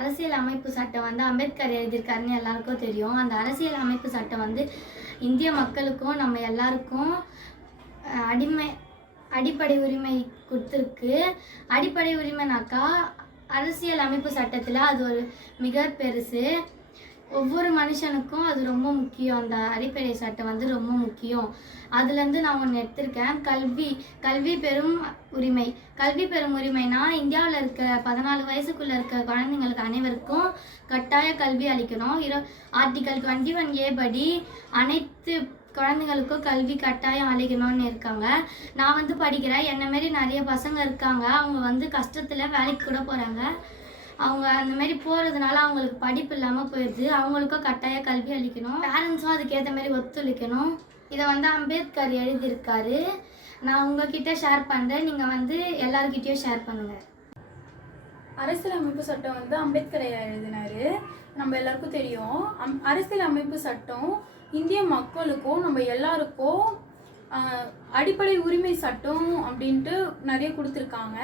அரசியல் அமைப்பு சட்டம் வந்து அம்பேத்கர் எழுதியிருக்காருன்னு எல்லாருக்கும் தெரியும். அந்த அரசியல் அமைப்பு சட்டம் வந்து இந்திய மக்களுக்கும் நம்ம எல்லாருக்கும் அடிப்படை உரிமை கொடுத்துருக்கு. அடிப்படை உரிமைனாக்கா அரசியல் அமைப்பு சட்டத்தில் அது ஒரு மிக பெருசு. ஒவ்வொரு மனுஷனுக்கும் அது ரொம்ப முக்கியம். அந்த அடிப்படை சட்டம் வந்து ரொம்ப முக்கியம். அதுலேருந்து நான் ஒன்று எடுத்திருக்கேன். கல்வி பெறும் உரிமை. கல்வி பெறும் உரிமைனா இந்தியாவில் இருக்க 14 வயசுக்குள்ளே இருக்க குழந்தைங்களுக்கு அனைவருக்கும் கட்டாய கல்வி அளிக்கணும். ஆர்டிகல் 21A படி அனைத்து குழந்தைங்களுக்கும் கல்வி கட்டாயம் அளிக்கணும்னு இருக்காங்க. நான் வந்து படிக்கிறேன். என்ன மாரி நிறைய பசங்க இருக்காங்க. அவங்க வந்து கஷ்டத்தில் வேலைக்கு கூட போகிறாங்க. அவங்க அந்த மாதிரி போகிறதுனால அவங்களுக்கு படிப்பு இல்லாமல் போயிடுது. அவங்களுக்கும் கட்டாய கல்வி அளிக்கணும். பேரண்ட்ஸும் அதுக்கேற்ற மாதிரி ஒத்துழைக்கணும். இதை வந்து அம்பேத்கர் எழுதியிருக்காரு. நான் உங்ககிட்ட ஷேர் பண்ணுறேன். நீங்கள் வந்து எல்லாருக்கிட்டையும் ஷேர் பண்ணுங்கள். அரசியல் அமைப்பு சட்டம் வந்து அம்பேத்கர் எழுதினார். நம்ம எல்லாருக்கும் தெரியும். அரசியல் அமைப்பு சட்டம் இந்திய மக்களுக்கும் நம்ம எல்லாருக்கும் அடிப்படை உரிமை சட்டம் அப்படின்ட்டு நிறைய கொடுத்துருக்காங்க.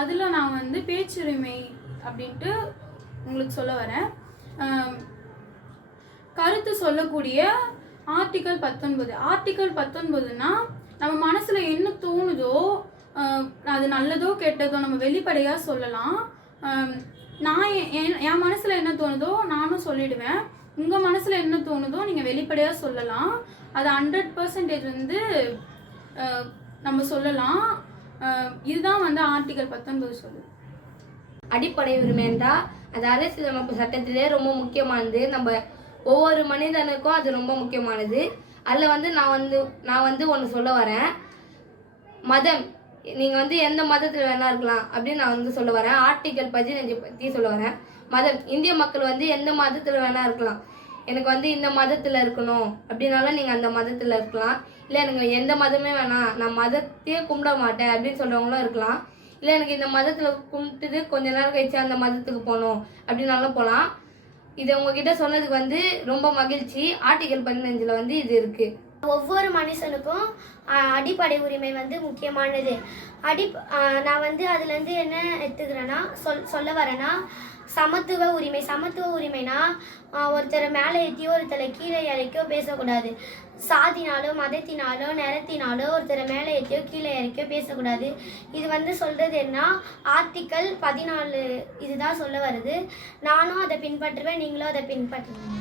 அதில் நான் வந்து பேச்சுரிமை அப்படின்ட்டு உங்களுக்கு சொல்ல வரேன். கருத்து சொல்லக்கூடிய ஆர்டிகல் 19. ஆர்டிகல் 19னா நம்ம மனசில் என்ன தோணுதோ, அது நல்லதோ கெட்டதோ நம்ம வெளிப்படையாக சொல்லலாம். நான் என் மனசில் என்ன தோணுதோ நானும் சொல்லிடுவேன். உங்கள் மனசில் என்ன தோணுதோ நீங்கள் வெளிப்படையாக சொல்லலாம். அது 100% வந்து நம்ம சொல்லலாம். இதுதான் வந்து ஆர்டிகல் 19 சொல்லுது. அடிப்படை உரிமை என்றால் அது அரசியலமைப்பு சட்டத்திலே ரொம்ப முக்கியமானது. நம்ம ஒவ்வொரு மனிதனுக்கும் அது ரொம்ப முக்கியமானது. அதில் வந்து நான் வந்து ஒன்று சொல்ல வரேன். மதம், நீங்கள் வந்து எந்த மதத்தில் வேணா இருக்கலாம் அப்படின்னு நான் வந்து சொல்ல வரேன். ஆர்டிகல் 15 பற்றி சொல்ல வரேன். மதம், இந்திய மக்கள் வந்து எந்த மதத்தில் வேணா இருக்கலாம். எனக்கு வந்து இந்த மதத்தில் இருக்கணும் அப்படின்னாலும் நீங்கள் அந்த மதத்தில் இருக்கலாம். இல்லை எனக்கு எந்த மதமே வேணாம், நான் மதத்தையே கும்பிட மாட்டேன் அப்படின்னு சொல்கிறவங்களும் இருக்கலாம். இல்லை எனக்கு இந்த மதத்தில் கும்பிட்டுட்டு கொஞ்ச நேரம் கழிச்சு அந்த மதத்துக்கு போகணும் அப்படின்னாலும் போகலாம். இதை உங்ககிட்ட சொன்னதுக்கு வந்து ரொம்ப மகிழ்ச்சி. ஆர்டிகல் 15 வந்து இது இருக்குது. ஒவ்வொரு மனுஷனுக்கும் அடிப்படை உரிமை வந்து முக்கியமானது. நான் வந்து அதுலேருந்து என்ன எடுத்துக்கிறேன்னா சொல்ல வரேன்னா சமத்துவ உரிமை. சமத்துவ உரிமைனா ஒருத்தரை மேலே ஏற்றியோ ஒருத்தரை கீழே இறக்கியோ பேசக்கூடாது. சாதினாலோ மதத்தினாலோ நிறத்தினாலோ ஒருத்தரை மேலே ஏற்றியோ கீழே இறக்கியோ பேசக்கூடாது. இது வந்து சொல்கிறது என்ன, ஆர்டிக்கல் 14 இதுதான் சொல்ல வருது. நானும் அதை பின்பற்றுவேன், நீங்களும் அதை பின்பற்றுவீங்க.